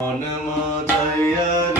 অনমজয়া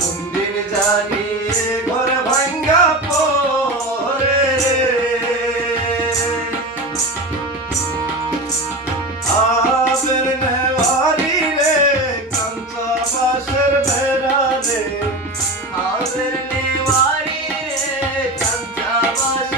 কোনদিন জানি ঘর ভাঙ্গা পরে। আবের নেওয়ারি রে, কাঞ্চা বাসের ভেড়া রে। আবের নেওয়ারি রে, কাঞ্চা বাসের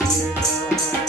Thank you.